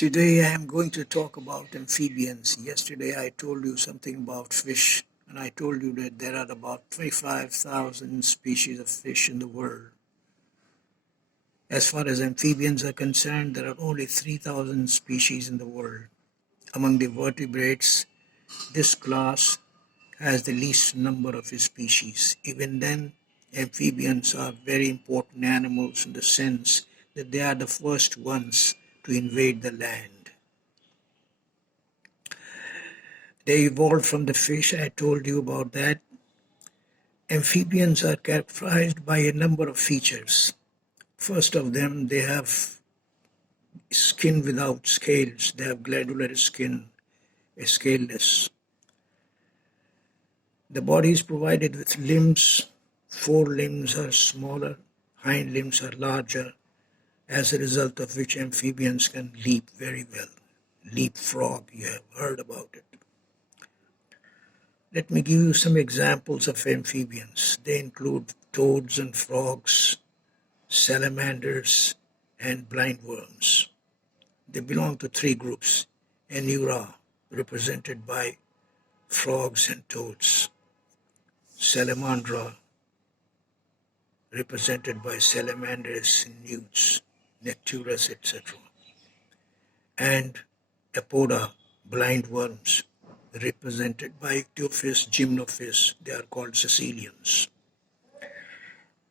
Today I am going to talk about amphibians. Yesterday I told you something about fish, and I told you that there are about 25,000 species of fish in the world. As far as amphibians are concerned, there are only 3,000 species in the world. Among the vertebrates, this class has the least number of species. Even then, amphibians are very important animals in the sense that they are the first ones to invade the land. They evolved from the fish, I told you about that. Amphibians are characterized by a number of features. First of them, they have skin without scales. They have glandular skin, scaleless. The body is provided with limbs. Forelimbs are smaller, hind limbs are larger, as a result of which amphibians can leap very well. Leapfrog, you have heard about it. Let me give you some examples of amphibians. They include toads and frogs, salamanders, and blindworms. They belong to three groups: Anura, represented by frogs and toads; Salamandra, represented by salamanders, newts, Necturus, etc., and Apoda, blindworms, represented by Ichthyophis, Gymnophis. They are called caecilians.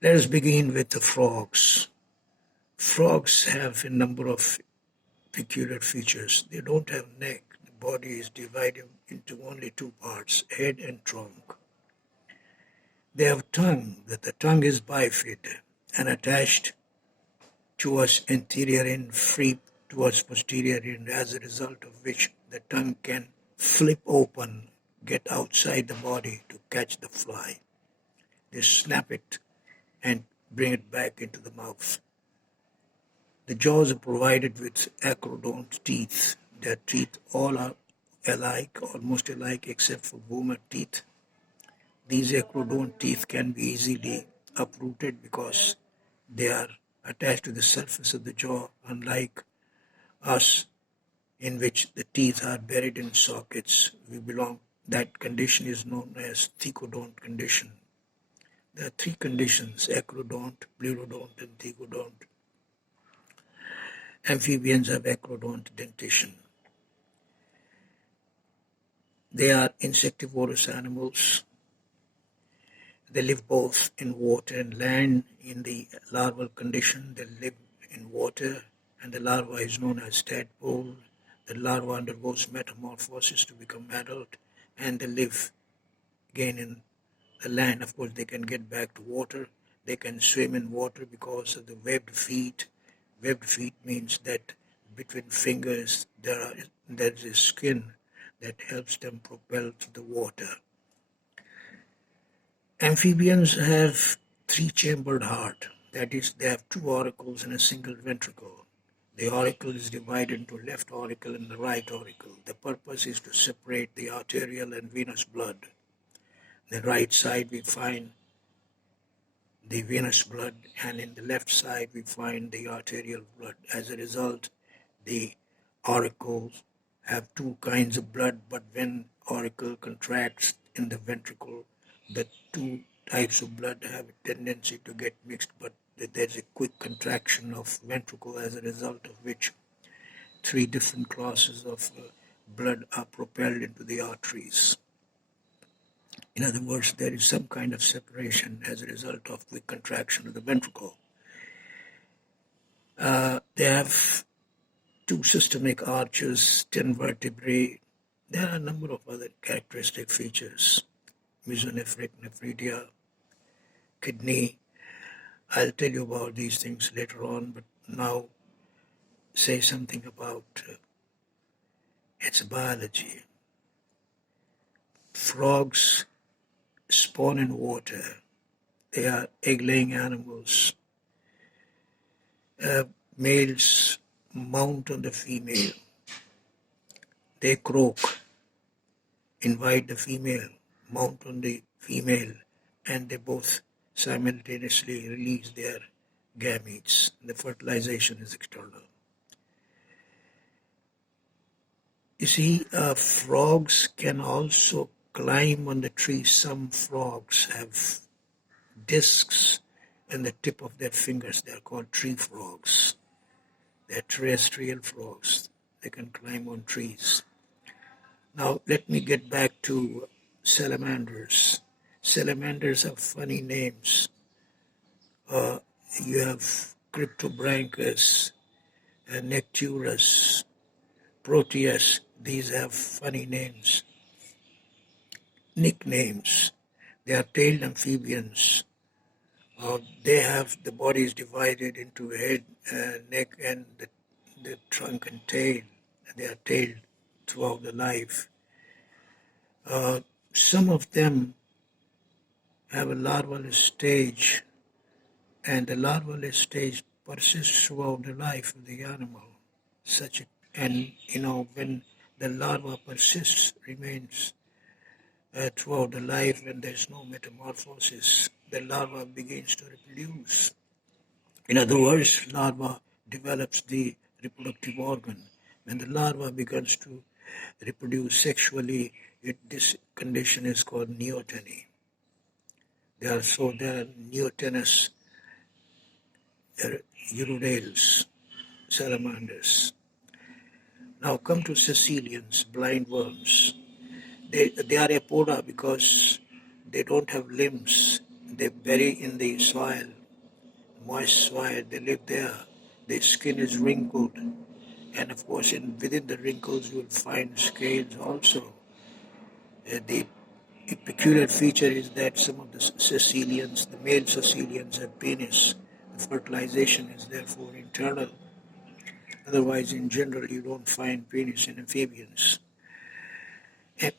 Let us begin with the frogs. Frogs have a number of peculiar features. They don't have neck. The body is divided into only two parts, head and trunk. They have tongue, that the tongue is bifid and attached towards anterior end, free towards posterior end, as a result of which the tongue can flip open, get outside the body to catch the fly. They snap it and bring it back into the mouth. The jaws are provided with acrodont teeth. Their teeth all are alike, almost alike, except for boomer teeth. These acrodont teeth can be easily uprooted because they are attached to the surface of the jaw, unlike us, in which the teeth are buried in sockets. That condition is known as thecodont condition. There are three conditions: acrodont, pleurodont, and thecodont. Amphibians have acrodont dentition. They are insectivorous animals. They live both in water and land. In the larval condition, they live in water, and the larva is known as tadpole. The larva undergoes metamorphosis to become adult, and they live again in the land. Of course, they can get back to water. They can swim in water because of the webbed feet. Webbed feet means that between fingers there is a skin that helps them propel through the water. Amphibians have three-chambered heart. That is, they have two auricles and a single ventricle. The auricle is divided into left auricle and the right auricle. The purpose is to separate the arterial and venous blood. On the right side we find the venous blood, and in the left side we find the arterial blood. As a result, the auricles have two kinds of blood, but when auricle contracts in the ventricle, the two types of blood have a tendency to get mixed, but there's a quick contraction of ventricle, as a result of which three different classes of blood are propelled into the arteries. In other words, there is some kind of separation as a result of quick contraction of the ventricle. They have two systemic arches, 10 vertebrae. There are a number of other characteristic features: mesonephric nephridia, kidney. I'll tell you about these things later on, but now say something about its biology. Frogs spawn in water. They are egg-laying animals. Males mount on the female. They croak, invite the female, mount on the female, and they both simultaneously release their gametes. The fertilization is external. see, frogs can also climb on the tree. Some frogs have discs in the tip of their fingers. They are called tree frogs. They're terrestrial frogs. They can climb on trees. Now, let me get back to salamanders. Salamanders have funny names. You have Cryptobranchus, Necturus, Proteus. These have funny names, nicknames. They are tailed amphibians. They have the bodies divided into head, neck, and the trunk and tail. They are tailed throughout the life. Some of them have a larval stage, and the larval stage persists throughout the life of the animal. When the larva persists, remains throughout the life, when there's no metamorphosis, the larva begins to reproduce. In other words, larva develops the reproductive organ. When the larva begins to reproduce sexually, this condition is called neoteny. They are neotenous urodales, salamanders. Now come to caecilians, blind worms. They are apoda because they don't have limbs. They bury in the soil, moist soil. They live there. Their skin is wrinkled. And of course, within the wrinkles, you will find scales also. The peculiar feature is that some of the caecilians, the male caecilians, have penis. The fertilization is therefore internal. Otherwise, in general, you don't find penis in amphibians.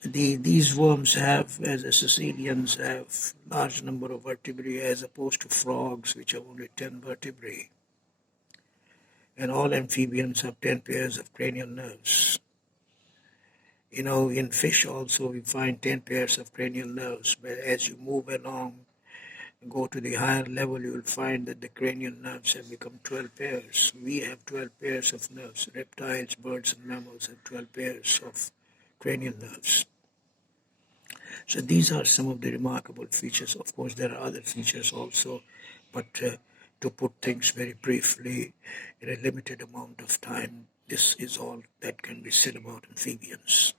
These worms have, as the caecilians, have large number of vertebrae as opposed to frogs, which have only 10 vertebrae. And all amphibians have 10 pairs of cranial nerves. In fish also we find 10 pairs of cranial nerves, but as you move along, go to the higher level, you will find that the cranial nerves have become 12 pairs. We have 12 pairs of nerves. Reptiles, birds, and mammals have 12 pairs of cranial nerves. So these are some of the remarkable features. Of course, there are other features also, but to put things very briefly in a limited amount of time, this is all that can be said about amphibians.